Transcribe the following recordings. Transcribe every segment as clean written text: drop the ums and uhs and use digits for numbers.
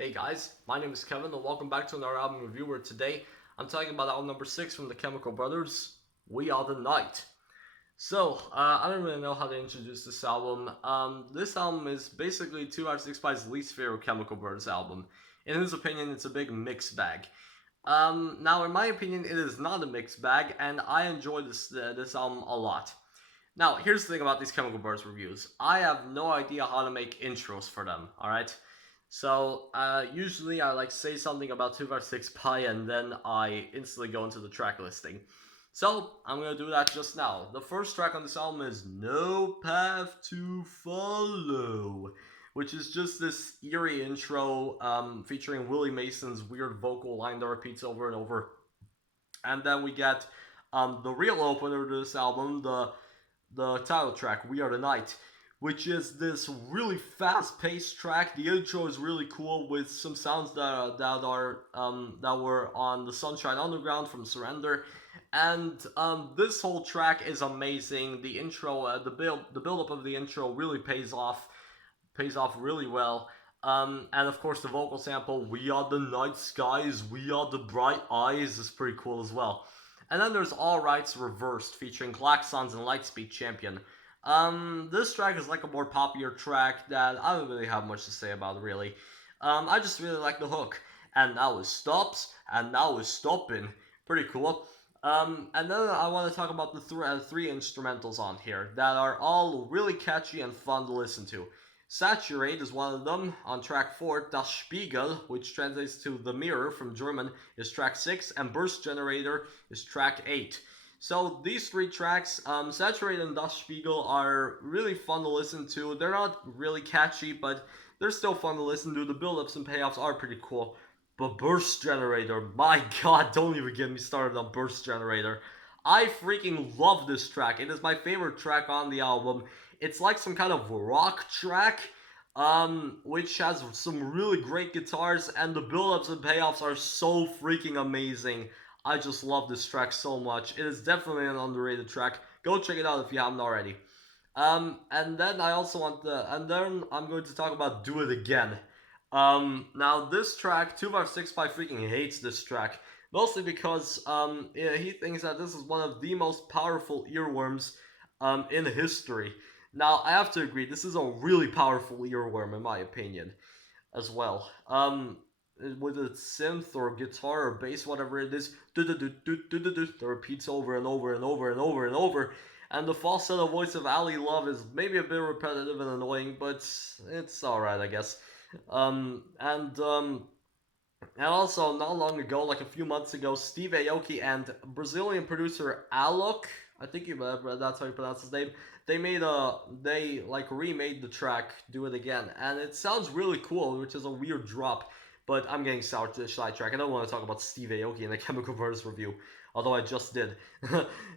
Hey guys, my name is Kevin and welcome back to another album review where today I'm talking about album number 6 from the Chemical Brothers, We Are the Night. I don't really know how to introduce this album. This album is basically 2 out of 6 Spy's least favorite Chemical Brothers album. In his opinion, it's a big mixed bag. Now, in my opinion, it is not a mixed bag, and I enjoy this album a lot. Now, here's the thing about these Chemical Brothers reviews. I have no idea how to make intros for them, alright? Usually I like say something about 256 Pi and then I instantly go into the track listing. So, I'm gonna do that just now. The first track on this album is No Path to Follow, which is just this eerie intro featuring Willie Mason's weird vocal line that repeats over and over. And then we get the real opener to this album, the title track, We Are the Night, which is this really fast-paced track. The intro is really cool with some sounds that were on the Sunshine Underground from Surrender, and this whole track is amazing. The intro, the build up of the intro really pays off really well. And of course, the vocal sample, We Are the Night Skies, We Are the Bright Eyes, is pretty cool as well. And then there's All Rights Reversed, featuring Klaxons and Lightspeed Champion. This track is like a more popular track that I don't really have much to say about, really. I just really like the hook. And now it stops, and now it's stopping. Pretty cool. And then I want to talk about the three instrumentals on here that are all really catchy and fun to listen to. Saturate is one of them. On track 4, Das Spiegel, which translates to The Mirror from German, is track 6, and Burst Generator is track 8. So these three tracks, Saturate and Das Spiegel, are really fun to listen to. They're not really catchy, but they're still fun to listen to. The build-ups and payoffs are pretty cool. But Burst Generator, my god, don't even get me started on Burst Generator. I freaking love this track. It is my favorite track on the album. It's like some kind of rock track, which has some really great guitars, and the build-ups and payoffs are so freaking amazing. I just love this track so much. It is definitely an underrated track. Go check it out if you haven't already. And then I also want and then I'm going to talk about Do It Again. Now this track, 256 by freaking hates this track. Mostly because he thinks that this is one of the most powerful earworms in history. Now, I have to agree, this is a really powerful earworm in my opinion, as well. With a synth or guitar or bass, whatever it is, that repeats over and over and over and over and over. And the falsetto voice of Ali Love is maybe a bit repetitive and annoying, but it's alright, I guess. And also, not long ago, like a few months ago, Steve Aoki and Brazilian producer Alok, I think that's how you pronounce his name, they like remade the track "Do It Again," and it sounds really cool, which is a weird drop. But I'm getting sidetracked. I don't want to talk about Steve Aoki in the Chemical Brothers review, although I just did.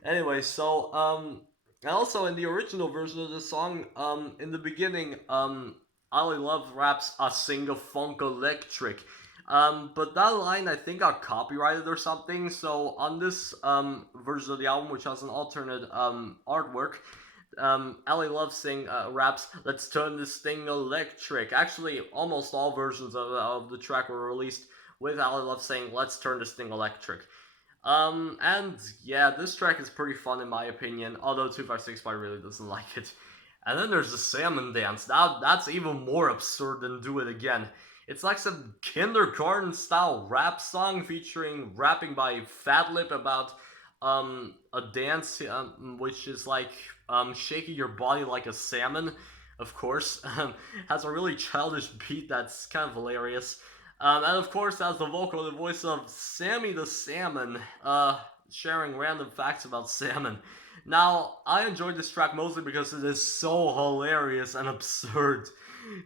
Anyway, and also in the original version of the song, in the beginning, Ali Love raps a single funk electric. But that line I think got copyrighted or something. So on this version of the album, which has an alternate artwork, Ali Love raps, "Let's turn this thing electric." Actually, almost all versions of the track were released with Ali Love saying, "Let's turn this thing electric." And yeah, this track is pretty fun in my opinion, although 256 really doesn't like it. And then there's the Salmon dance. That's even more absurd than Do It Again. It's like some kindergarten style rap song featuring rapping by Fatlip about a dance which is like shaking your body like a salmon, of course. Has a really childish beat that's kind of hilarious. And of course, has the vocal, the voice of Sammy the Salmon, sharing random facts about salmon. Now, I enjoyed this track mostly because it is so hilarious and absurd.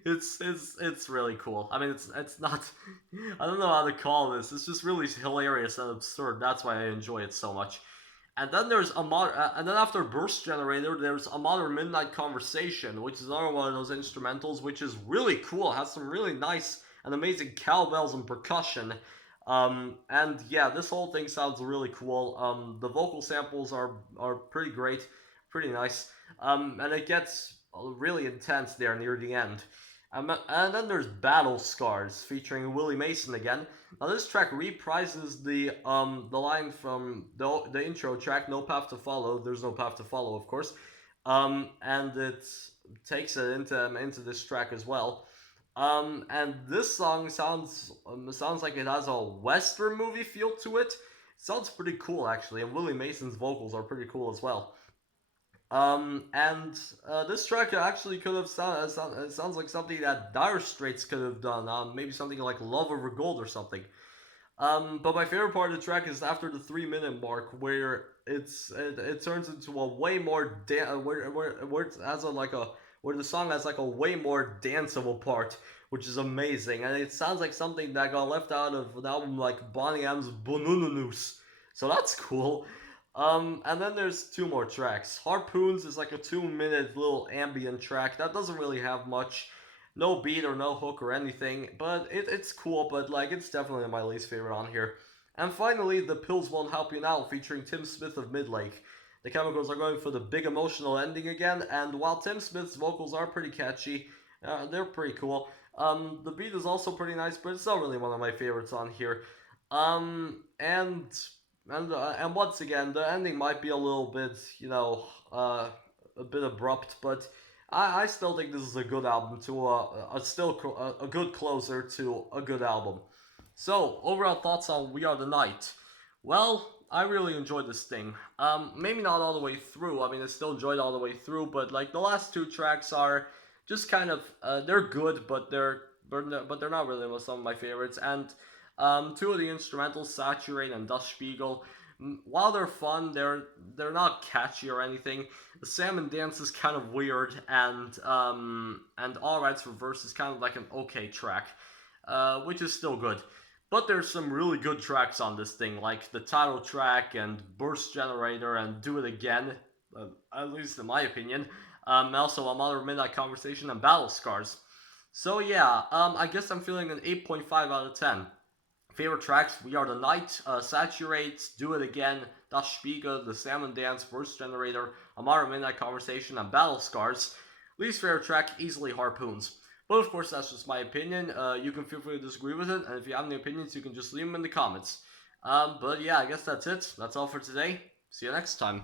It's really cool. I mean, it's not. I don't know how to call this. It's just really hilarious and absurd. That's why I enjoy it so much. And then and then after Burst Generator, there's a Modern Midnight Conversation, which is another one of those instrumentals, which is really cool. It has some really nice and amazing cowbells and percussion. And yeah, this whole thing sounds really cool. The vocal samples are pretty great, pretty nice. And it gets really intense there near the end. And then there's Battle Scars featuring Willie Mason again. Now this track reprises the line from the intro track, "No Path to Follow." There's no path to follow, of course, and it takes it into this track as well. And this song sounds like it has a Western movie feel to it. It sounds pretty cool actually, and Willie Mason's vocals are pretty cool as well. And this track actually could have it sounds like something that Dire Straits could have done. Maybe something like "Love Over Gold" or something. But my favorite part of the track is after the 3 minute mark, where it turns into a way more where it has a like a where the song has like a way more danceable part, which is amazing, and it sounds like something that got left out of an album like Bonnie M's Bonununus. So that's cool. And then there's two more tracks. Harpoons is like a 2 minute little ambient track that doesn't really have much, no beat or no hook or anything, but it's cool, but like it's definitely my least favorite on here. And finally, The Pills Won't Help You Now featuring Tim Smith of Midlake. The Chemicals are going for the big emotional ending again, and while Tim Smith's vocals are pretty catchy, they're pretty cool. The beat is also pretty nice, but it's not really one of my favorites on here. Um, and and once again, the ending might be a little bit, a bit abrupt, but I still think this is a good album to a good closer to a good album. So overall thoughts on We Are the Night. Well, I really enjoyed this thing. Maybe not all the way through. I mean, I still enjoyed all the way through, but like the last two tracks are just kind of they're good, but they're not really some of my favorites. And two of the instrumentals, Saturate and Das Spiegel, while they're fun, they're not catchy or anything. The Salmon dance is kind of weird, and All Rights Reverse is kind of like an okay track, which is still good. But there's some really good tracks on this thing, like the title track and Burst Generator and Do It Again, at least in my opinion. Also, A Modern Midnight Conversation and Battle Scars. So yeah, I guess I'm feeling an 8.5 out of 10. Favorite tracks: We Are the Night, Saturate, Do It Again, Das Spiegel, The Salmon Dance, Burst Generator, A Modern Midnight Conversation, and Battle Scars. Least favorite track, easily Harpoons. But of course, that's just my opinion. You can feel free to disagree with it, and if you have any opinions, you can just leave them in the comments. But yeah, I guess that's it. That's all for today. See you next time.